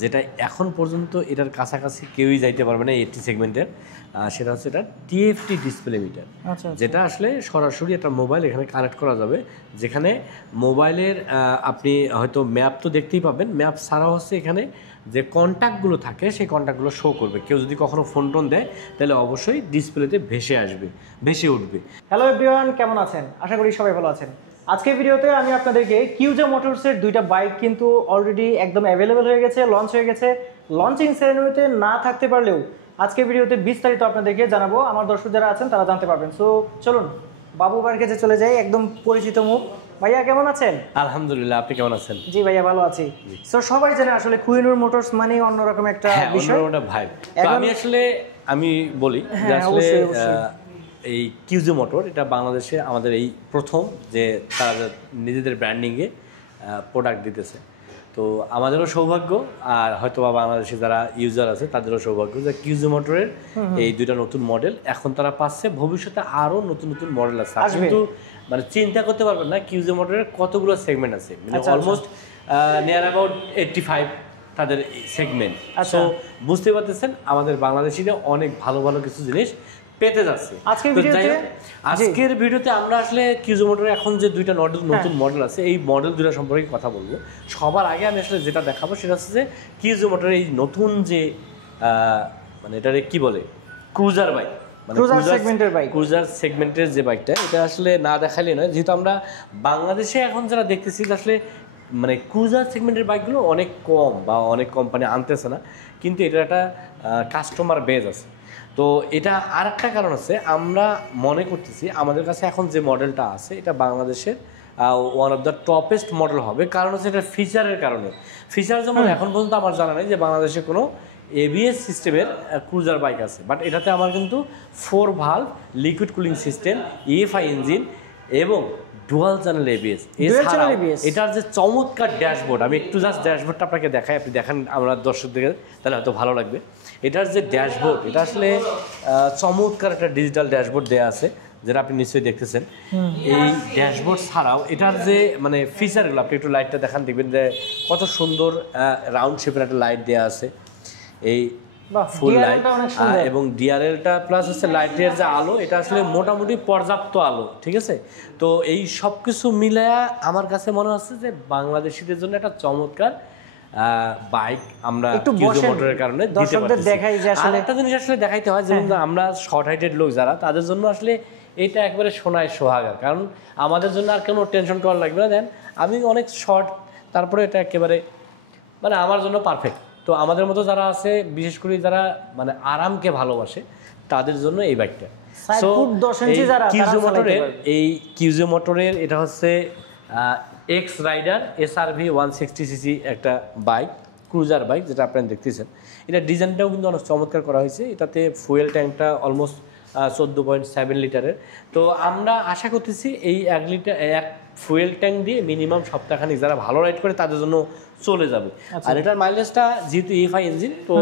যেটা এখন পর্যন্ত এটার কাছাকাছি কেউই যাইতে পারবে না 80 সেগমেন্টের, সেটা হচ্ছে এটা টিএফটি ডিসপ্লে মিটার, যেটা আসলে সরাসরি একটা মোবাইল এখানে কানেক্ট করা যাবে, যেখানে মোবাইলের আপনি হয়তো ম্যাপ তো দেখতেই পাবেন, ম্যাপ ছাড়াও হচ্ছে এখানে যে কন্ট্যাক্টগুলো থাকে সেই কন্ট্যাক্টগুলো শো করবে। কেউ যদি কখনো ফোন টোন দেয় তাহলে অবশ্যই ডিসপ্লেতে ভেসে উঠবে। হ্যালো এভরিওয়ান, কেমন আছেন? আশা করি সবাই ভালো আছেন। আজকের ভিডিওতে আমি আপনাদেরকে কিউজে মোটরসের দুইটা বাইক কিন্তু অলরেডি একদম অ্যাভেলেবেল হয়ে গেছে, লঞ্চ হয়ে গেছে। লঞ্চিং সেরেমনিতে না থাকতে পারলেও আজকের ভিডিওতে বিস্তারিত আপনাদেরকে জানাবো, আমার দর্শক যারা আছেন তারা জানতে পারবেন। সো চলুন বাবু ভাইয়ের কাছে চলে যাই, একদম পরিচিত মুখ। ভাইয়া কেমন আছেন? আলহামদুলিল্লাহ, আপনি কেমন আছেন? জি ভাইয়া ভালো আছি। সো সবাই জানে আসলে কোহিনূর মোটরস মানে অন্যরকম একটা বিষয়, ভাই। আমি বলি যে আসলে এই কিউজে মোটর এটা বাংলাদেশে আমাদের এই প্রথম যে তারা নিজেদের ব্র্যান্ডিংয়ে প্রোডাক্ট দিতেছে। তো আমাদেরও সৌভাগ্য, আর হয়তো বা বাংলাদেশে যারা ইউজার আছে তাদেরও সৌভাগ্য যে কিউজে মোটরের এই দুইটা নতুন মডেল এখন তারা পাচ্ছে। ভবিষ্যতে আরও নতুন নতুন মডেল আছে, কিন্তু মানে চিন্তা করতে পারবেন না কিউজে মোটরের কতগুলো সেগমেন্ট আছে, মানে অলমোস্ট নিয়ার অ্যাবাউট 85 তাদের সেগমেন্ট। সো বুঝতে পারতেছেন আমাদের বাংলাদেশিরা অনেক ভালো ভালো কিছু জিনিস পেতে যাচ্ছে। আজকের ভিডিওতে আমরা আসলে কিউজে মোটরের এখন যে দুইটা নতুন মডেল আছে এই মডেল দুটো সম্পর্কে কথা বলবো। সবার আগে আমি আসলে যেটা দেখাবো সেটা হচ্ছে যে কিউজে মোটরের এই নতুন যে মানে এটারে কি বলে ক্রুজার বাইক, মানে ক্রুজার সেগমেন্টের যে বাইকটা, এটা আসলে না দেখালে নয়, যেহেতু আমরা বাংলাদেশে এখন যারা দেখতেছি আসলে মানে ক্রুজার সেগমেন্টের বাইকগুলো অনেক কম বা অনেক কোম্পানি আনতেছে না, কিন্তু এটার একটা কাস্টমার বেজ আছে। তো এটা আর একটা কারণ আছে, আমরা মনে করতেছি আমাদের কাছে এখন যে মডেলটা আছে এটা বাংলাদেশের one of the toppest model হবে, কারণ হচ্ছে এটা ফিচারের কারণে। ফিচার যেমন এখন পর্যন্ত আমার জানা নেই যে বাংলাদেশে কোনো এবিএস সিস্টেমের ক্রুজার বাইক আছে, বাট এটাতে আমার কিন্তু 4 valve liquid cooling system, EFI engine এবং ডুয়াল চ্যানেল এবিএস। এছাড়াও এটার যে চমৎকার ড্যাশবোর্ড, আমি একটু জাস্ট ড্যাশবোর্ডটা আপনাকে দেখাই, আপনি দেখেন আমরা দর্শকদের তাহলে হয়তো ভালো লাগবে। এটার যে ড্যাশবোর্ড, এটা আসলে চমৎকার একটা ডিজিটাল ড্যাশবোর্ড দেওয়া আছে, যেটা আপনি নিশ্চয়ই দেখতেছেন। এই ড্যাশবোর্ড ছাড়াও এটার যে মানে ফিচারগুলো, আপনি একটু লাইটটা দেখান, দেখবেন যে কত সুন্দর রাউন্ড শেপের একটা লাইট দেওয়া আছে, এই ফুল লাইট, এবং ডিআরএলটা প্লাস হচ্ছে লাইটের যে আলো, এটা আসলে মোটামুটি পর্যাপ্ত আলো, ঠিক আছে। তো এই সব কিছু মিলায়া আমার কাছে মনে হচ্ছে যে বাংলাদেশিদের জন্য একটা চমৎকার বাইক আমরা কিউজে মোটরের কারণে দর্শকদের দেখাই। যে আসলে একটা জিনিস আসলে দেখাইতে হয়, যেমন আমরা শর্ট হাইটেড লোক যারা, তাদের জন্য আসলে এটা একবারে সোনায় সোহাগা, কারণ আমাদের জন্য আর কোনো টেনশন করা লাগবে না। দেন আমি অনেক শর্ট, তারপরে এটা একেবারে মানে আমার জন্য পারফেক্ট। তো আমাদের মতো যারা আছে, বিশেষ করে যারা মানে আরামকে ভালোবাসে, তাদের জন্য এই বাইকটা। সো কিউজে মোটরের এটা হচ্ছে এক্স রাইডার SRV 160cc একটা বাইক, ক্রুজার বাইক, যেটা আপনারা দেখতেছেন। এটা ডিজাইনটাও কিন্তু অনেক চমৎকার করা হয়েছে। এটাতে ফুয়েল ট্যাঙ্কটা অলমোস্ট 14.7 লিটারের। তো আমরা আশা করতেছি এই 1 ফুয়েল ট্যাঙ্ক দিয়ে মিনিমাম সপ্তাহখানিক যারা ভালো রাইড করে তাদের জন্য চলে যাবে। আর এটার মাইলেজটা যেহেতু ইএফআই ইঞ্জিন, তো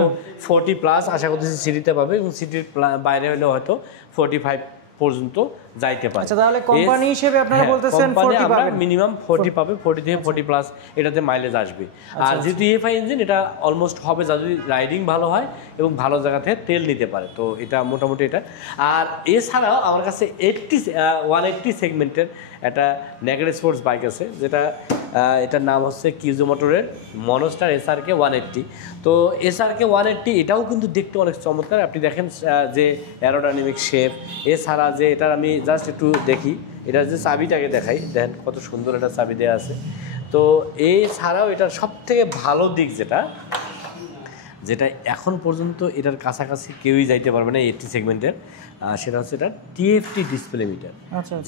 40+ আশা করতেছি সিটিতে পাবে, এবং সিটির বাইরে হলেও হয়তো 45 পর্যন্ত যাইতে পারে। আচ্ছা, তাহলে কোম্পানি হিসেবে আপনারা বলতেছেন 40 পাবে, মিনিমাম 40 পাবে, 40 থেকে 40+ এটাতে মাইলেজ আসবে। আর যেহেতু ইএফআই ইঞ্জিন, এটা অলমোস্ট হবে যদি রাইডিং ভালো হয় এবং ভালো জায়গা থেকে তেল নিতে পারে, তো এটা মোটামুটি এটা। আর এছাড়াও আমার কাছে 180 সেগমেন্টের একটা নেগেড স্পোর্টস বাইক আছে, যেটা এটার নাম হচ্ছে কিউজে মোটরের মনস্টার SRK 180। তো SRK 180 এটাও কিন্তু দেখতে অনেক চমৎকার। আপনি দেখেন যে অ্যারোডাইনামিক শেপ, এছাড়া যে এটার আমি জাস্ট একটু দেখি, এটার যে চাবিটাকে দেখাই, দেখেন কত সুন্দর একটা চাবি দেওয়া আছে। তো এছাড়াও এটার সবথেকে ভালো দিক যেটা এখন পর্যন্ত এটার কাছাকাছি কেউই যাইতে পারবে না 80 সেগমেন্টের, সেটা হচ্ছে এটা টিএফটি ডিসপ্লে মিটার,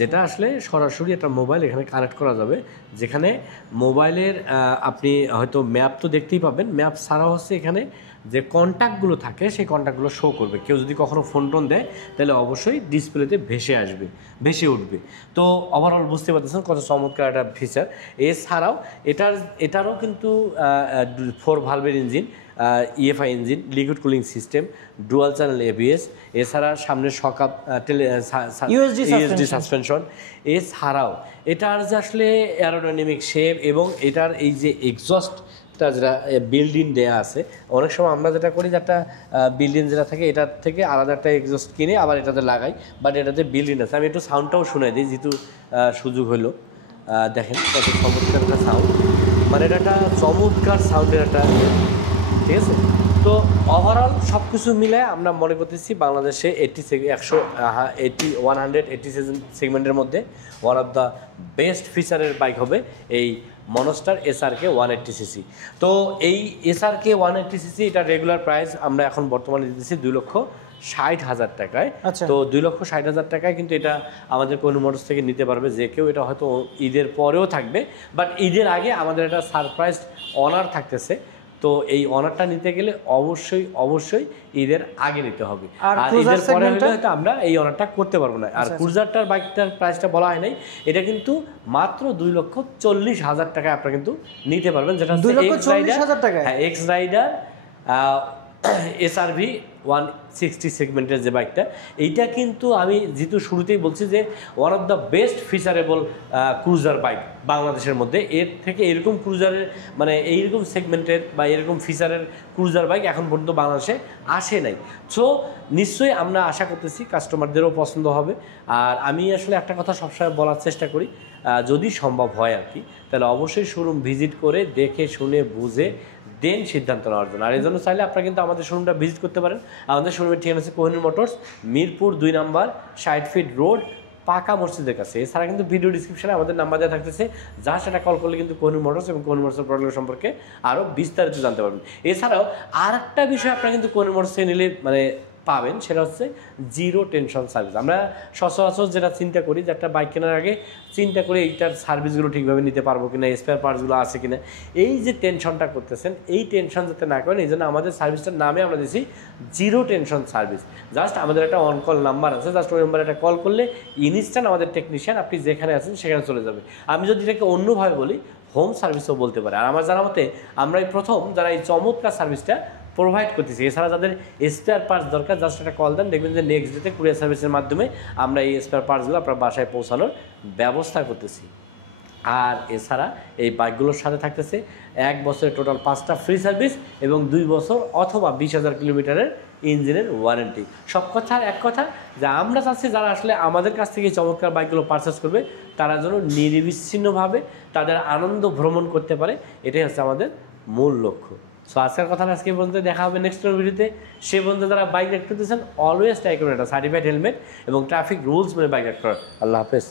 যেটা আসলে সরাসরি একটা মোবাইল এখানে কানেক্ট করা যাবে, যেখানে মোবাইলের আপনি হয়তো ম্যাপ তো দেখতেই পাবেন, ম্যাপ ছাড়াও হচ্ছে এখানে যে কন্ট্যাক্টগুলো থাকে সেই কন্ট্যাক্টগুলো শো করবে। কেউ যদি কখনো ফোন টোন দেয় তাহলে অবশ্যই ডিসপ্লেতে ভেসে উঠবে। তো ওভারঅল বুঝতে পারতেছেন কত চমৎকার একটা ফিচার। এছাড়াও এটারও কিন্তু 4 ভালভের engine, EFI engine, liquid cooling system, dual channel ABS, এছাড়া সামনে শকআপ ইউএসডি সাসপেনশন। এছাড়াও এটার যে আসলে অ্যারোডাইনামিক শেপ এবং এটার এই যে এক্সস্ট তা যেটা বিল্ডিং দেয়া আছে, অনেক সময় আমরা যেটা করি যে একটা বিল্ডিং যেটা থাকে এটার থেকে আলাদা একটা এক্সস্ট কিনে আবার এটাতে লাগাই, বাট এটাতে বিল্ডিং আছে। আমি একটু সাউন্ডটাও শুনে দিই যেহেতু সুযোগ হলো। দেখেন কত চমৎকার একটা সাউন্ড, মানে এটা একটা চমৎকার সাউন্ডের একটা, ঠিক আছে। তো ওভারঅল সব কিছু মিলে আমরা মনে করতেছি বাংলাদেশে 180 সেগমেন্টের মধ্যে ওয়ান অফ দ্য বেস্ট ফিচারের বাইক হবে এই মনস্টার এসআরকে 180cc। তো এই এসআরকে 180cc এটা রেগুলার প্রাইস আমরা এখন বর্তমানে দিতেছি 2,60,000 টাকায়। তো 2,60,000 টাকায় কিন্তু এটা আমাদের কোন মোটরস থেকে নিতে পারবে যে কেউ। এটা হয়তো ঈদের পরেও থাকবে, বাট ঈদের আগে আমাদের একটা সারপ্রাইজ অনার থাকতেছে। তো এই অনারটা নিতে গেলে অবশ্যই ঈদের আগে নিতে হবে, আর ঈদের পরে হলে হয়তো আমরা এই অনারটা করতে পারবো না। আর ক্রুজারটার বাইকটার প্রাইসটা বলা হয় নাই, এটা কিন্তু মাত্র 2,40,000 টাকায় আপনারা কিন্তু নিতে পারবেন, যেটা হচ্ছে এক্স রাইডার SRV 160 সেগমেন্টের যে বাইকটা। এইটা কিন্তু আমি যেহেতু শুরুতেই বলছি যে one of the best featurable cruiser bike বাংলাদেশের মধ্যে। এর থেকে এরকম ক্রুজারের মানে এইরকম সেগমেন্টের বা এরকম ফিচারের ক্রুজার বাইক এখন পর্যন্ত বাংলাদেশে আসে নাই। সো নিশ্চয়ই আমরা আশা করতেছি কাস্টমারদেরও পছন্দ হবে। আর আমি আসলে একটা কথা সবসময় বলার চেষ্টা করি, যদি সম্ভব হয় আর কি, তাহলে অবশ্যই শোরুম ভিজিট করে দেখে শুনে বুঝে দেন সিদ্ধান্ত নেওয়ার জন্য। আর এই জন্য চাইলে আপনারা কিন্তু আমাদের শোরুমটা ভিজিট করতে পারেন। আমাদের শোরুমের ঠিকানা আছে কোহিনূর মোটরস, মিরপুর 2 নম্বর 60 ফিট রোড, পাকা মসজিদের কাছে। এছাড়া কিন্তু ভিডিও ডিসক্রিপশনে আমাদের নাম্বার দেওয়া থাকতেছে, যা সেটা কল করলে কিন্তু কোহিনূর মোটরস এবং কোহিনূর মোটরসের প্রোডাক্ট সম্পর্কে আরও বিস্তারিত জানতে পারবেন। এছাড়াও আর একটা বিষয় আপনারা কিন্তু কোহিনূর মোটরস থেকে নিলে মানে পাবেন, সেটা হচ্ছে জিরো টেনশন সার্ভিস। আমরা সচরাচর যেটা চিন্তা করি যে একটা বাইক কেনার আগে চিন্তা করে এইটার সার্ভিসগুলো ঠিকভাবে নিতে পারবো কিনা, স্পেয়ার পার্টসগুলো আছে কিনা, এই যে টেনশনটা করতেছেন এই টেনশন যাতে না করেন, এই জন্য আমাদের সার্ভিসটার নামে আমরা দিচ্ছি জিরো টেনশন সার্ভিস। জাস্ট আমাদের একটা অন কল নাম্বার আছে, জাস্ট ওই নাম্বারে একটা কল করলে ইনস্ট্যান্ট আমাদের টেকনিশিয়ান আপনি যেখানে আছেন সেখানে চলে যাবে। আমি যদি এটাকে অন্যভাবে বলি, হোম সার্ভিসও বলতে পারে। আর আমার জানা মতে আমরা এই প্রথম যারা এই চমৎকার সার্ভিসটা প্রোভাইড করতেছি। এছাড়া যাদের স্পেয়ার পার্টস দরকার, জাস্ট একটা কল দেন, দেখবেন যে নেক্সট ডেতে কুরিয়ার সার্ভিসের মাধ্যমে আমরা এই স্পেয়ার পার্টসগুলো আপনার বাসায় পৌঁছানোর ব্যবস্থা করতেছি। আর এছাড়া এই বাইকগুলোর সাথে থাকতেছে 1 বছরের টোটাল 5টা ফ্রি সার্ভিস এবং 2 বছর অথবা 20,000 কিলোমিটারের ইঞ্জিনের ওয়ারেন্টি। সব কথার এক কথা যে আমরা চাচ্ছি যারা আসলে আমাদের কাছ থেকে চমৎকার বাইকগুলো পারচেস করবে তারা যেন নিরবিচ্ছিন্নভাবে তাদের আনন্দ ভ্রমণ করতে পারে, এটাই হচ্ছে আমাদের মূল লক্ষ্য। সো আজকের কথা আজকে পর্যন্ত, দেখা হবে নেক্সট ভিডিওতে। সে পর্যন্ত যারা বাইক রাইড করতেছেন অলওয়েজ ট্রাই করবেন একটা সার্টিফাইড হেলমেট এবং ট্রাফিক রুলস মেনে বাইক রাইড করার। আল্লাহ হাফেজ।